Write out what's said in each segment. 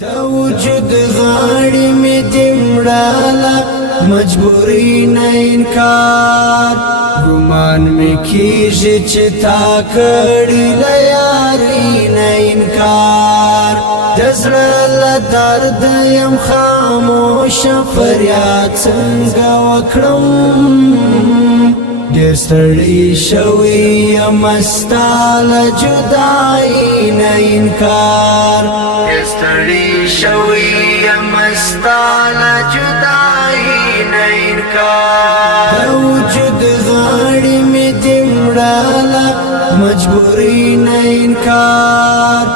دا وجود غاڑی میں دمڑالا مجبوری نہ انکار گمان میں کیجی چتا کڑی لیاری نہ انکار دزرال درد یم خاموش فریاد سنگا وکرم دیر ستڑی شوی یم استال جدائی نہ انکار دیر ستڑی شوی یم استال جدائی نہ انکار دا وجود غاڑی میں دمڑالا مجبوری نہ انکار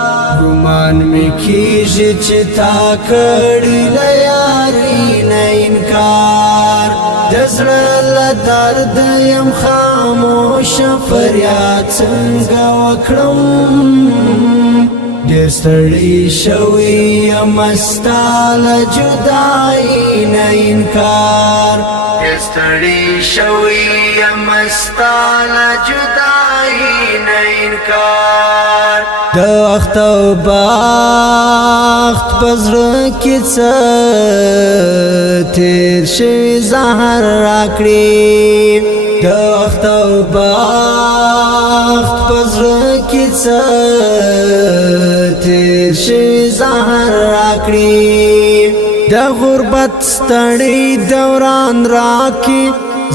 گمان میں کیجی چتا کڑی لیاری نہ انکار دزرال درد یم خاموش فریاد سنگا وکرم دیر ستڑی شوی یم استال جدائی نہ انکار دیر ستڑی شوی یم استال جدائی نہ انکار دا وقت و باخت پزر کی تیر شوی زہر راکڑی دا وقت و باخت پزر کی تیر شوی زہر راکڑی دا غربت ستڑی دوران راکی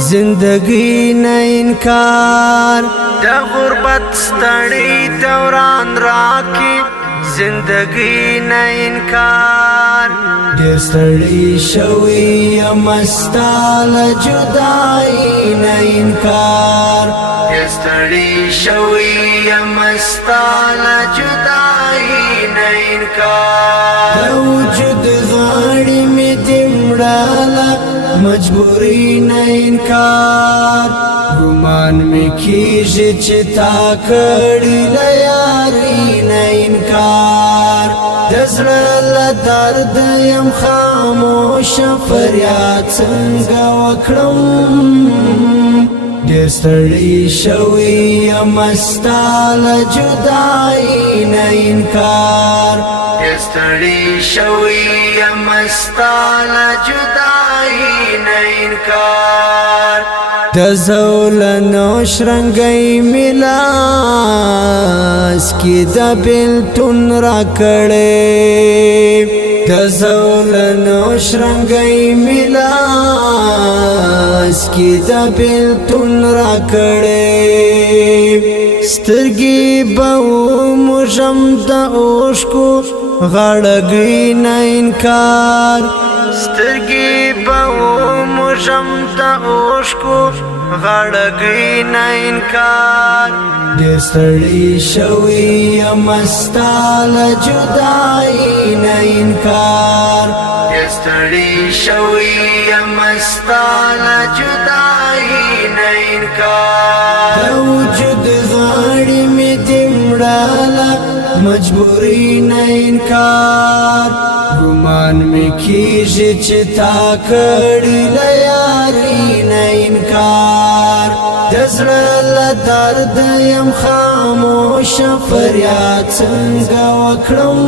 زندگی نہ انکار دا غربت ستڑی دوران راکی زندگی نہ انکار دیر ستڑی شوی یم استال جدائی نہ انکار دیر ستڑی شوی یم استال جدائی نہ انکار دا وجود غاڑی میں دمڑالا مجبوری نہ انکار گمان میں کیجی چتا کڑی لیاری نہ انکار دزرال درد یم خاموش فریاد سنگا وکرم دیر ستڑی شوی یم استال جدائی نہ انکار دیر ستڑی شوی یم استال جدائی نہ انکار دزول نوش رنگی ملاس کی دا بلتون را کڑے دزول نوش رنگی ملاس کی دا بلتون را کڑے سترگی باو مجم دا اوشکو غڑگی نہ انکار سترگی باو مجم دا اوشکو غڑگی نہ انکار دیر ستڑی شوی یم استال جدائی نہ انکار دیر ستڑی شوی یم استال جدائی نہ انکار دا وجود غاڑی میں دمڑالا مجبوری نہ انکار گمان میں کیجی چتا کڑی لیاری نہ انکار دزرال درد یم خاموش فریاد سنگا وکرم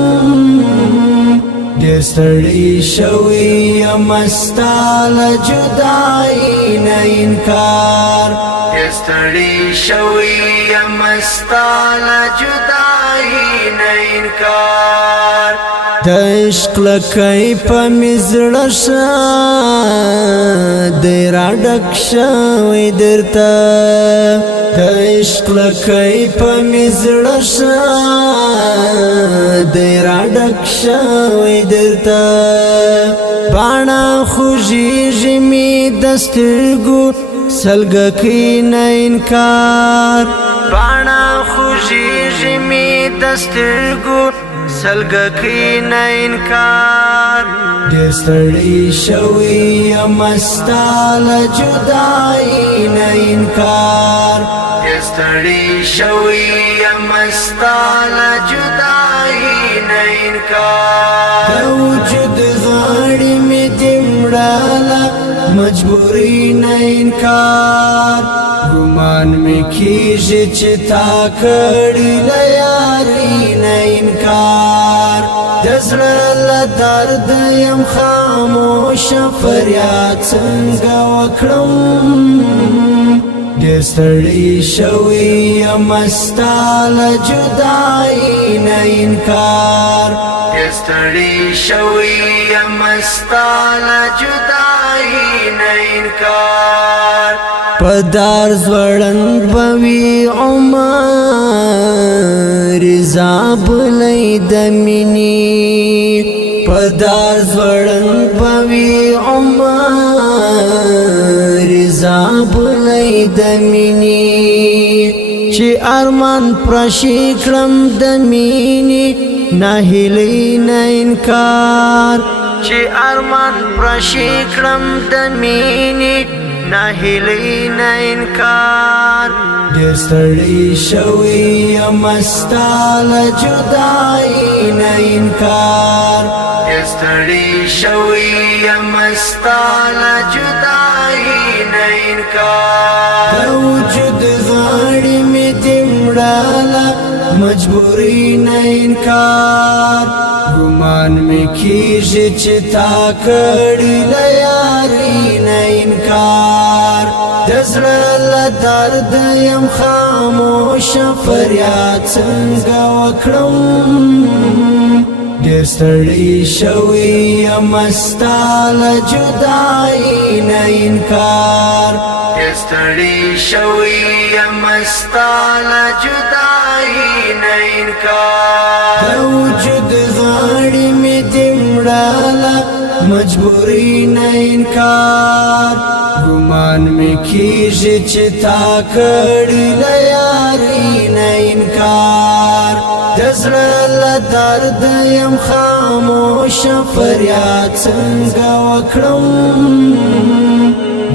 دیر ستڑی شوی یم استال جدائی نہ انکار دیر ستڑی شوی یم استال جدائی نہ انکار دا عشق لکی پا مزرشا دیرا ڈکشاوی درتا دا عشق لکی پا مزرشا دیرا ڈکشاوی درتا بانا خوشی جمی دسترگو سلگکی نہ انکار بانا خوشی جمی دسترگو سلگکی نہ انکار دیر ستڑی شوی یم استال جدائی نہ انکار دیر ستڑی شوی یم استال جدائی نہ انکار دا وجود غاڑی میں دمڑالا مجبوری نہ انکار گمان میں کیجی چتا کڑی لیاری نہ انکار دزړه له درد یم خاموش فریاد څنګه وکړم ډېر ستړی شوی یم ستا له جدایۍ نه انکار ډېر ستړی شوی یم ستا له جدایۍ نه انکار په دار زوړند به وي عمر زابلی د مینې په دار زوړند به وي عمر زابلی د مینې چې ارمان پرشي کړم د مینې ناهیلۍ نه انکار چې ارمان پرشي کړم د مینې ناهیلۍ نه انکار ډېر ستړی شوی یم ستا له جدایۍ نه انکار ډېر ستړی شوی یم ستا له جدایۍ نه انکار د وجود غاړې مې دې مړاله مجبوري نه انکار ګمان مې کېږي چې تا کړي له یارۍ نه انکار د زړه له درد یم خاموش فریاد څنګه وکړم ډېر ستړی شوی یم ستا له جدایۍ نه انکار ډېر ستړی شوی یم ستا له جدایۍ نه انکار د وجود غاړې مې دې مړاله مجبوري نه انکار ګمان مې کېږي چې تا کړي له یارۍ نه انکار د زړه له درد یم خاموش فریاد څنګه وکړم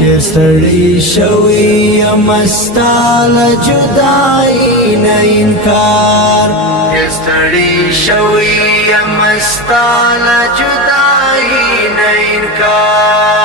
ډېر ستړی شوی یم ستا له جدایۍ نه انکار ډېر ستړی شوی یم ستا له جدایۍ نه انکار